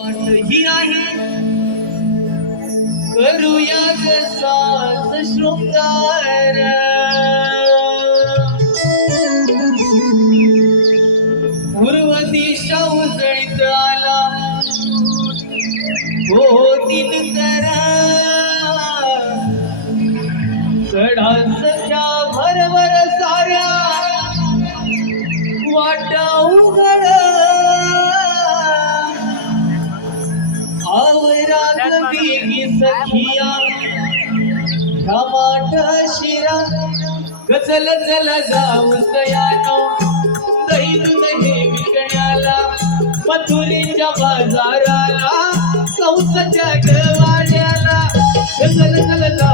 ही आहे. करूया श्रृंगार गचल चल जाऊ सयानो दही दूध हे विकण्याला मथुरीच्या बाजाराला कौसाच्या गवाड्याला गचल चल जाऊ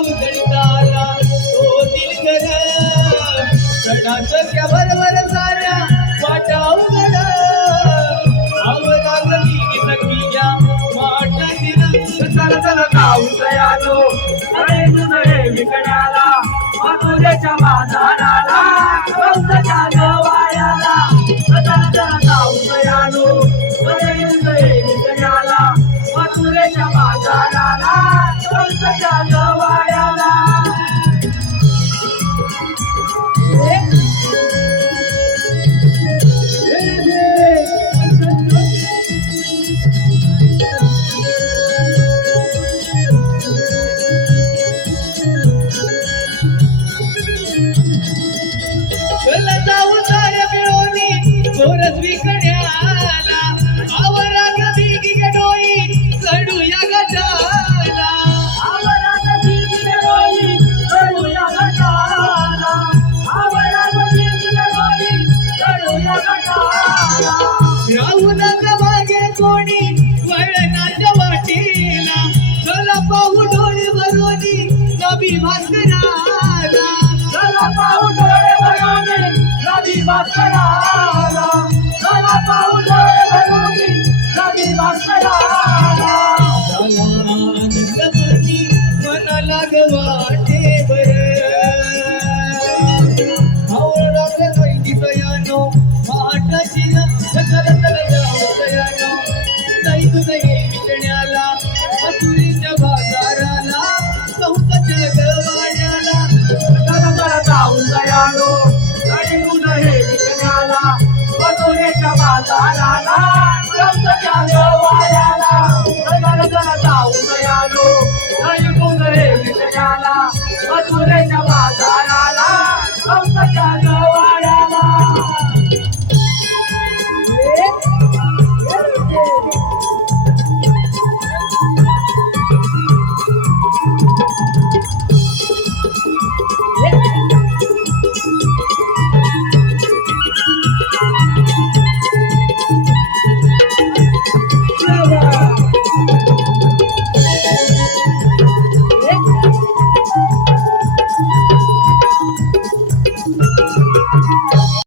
उजळताला तो दिलकर चढाचं त्या बरोबर साऱ्या विकण्याला आवरा गदी गडोई चढूया गजाला. आवराला दिली डोई चढूया गटाला आवराला दिली डोई चढूया गटाला राहून मागे कोणी वळणाच्या वाटेला? चला पाहू डोळे भरोनी नबी भास्कराला. चला पाहू डोळे भरून रवी भास्कराला. जाई तुझं विकण्याला मथुरीच्या बाजाराला कौसाच्या गवाड्याला चला चला जाऊन दयालो हे विकण्याला मधुरेच्या बाजाराला जाऊन दयालो हे विकण्याला बाजाराला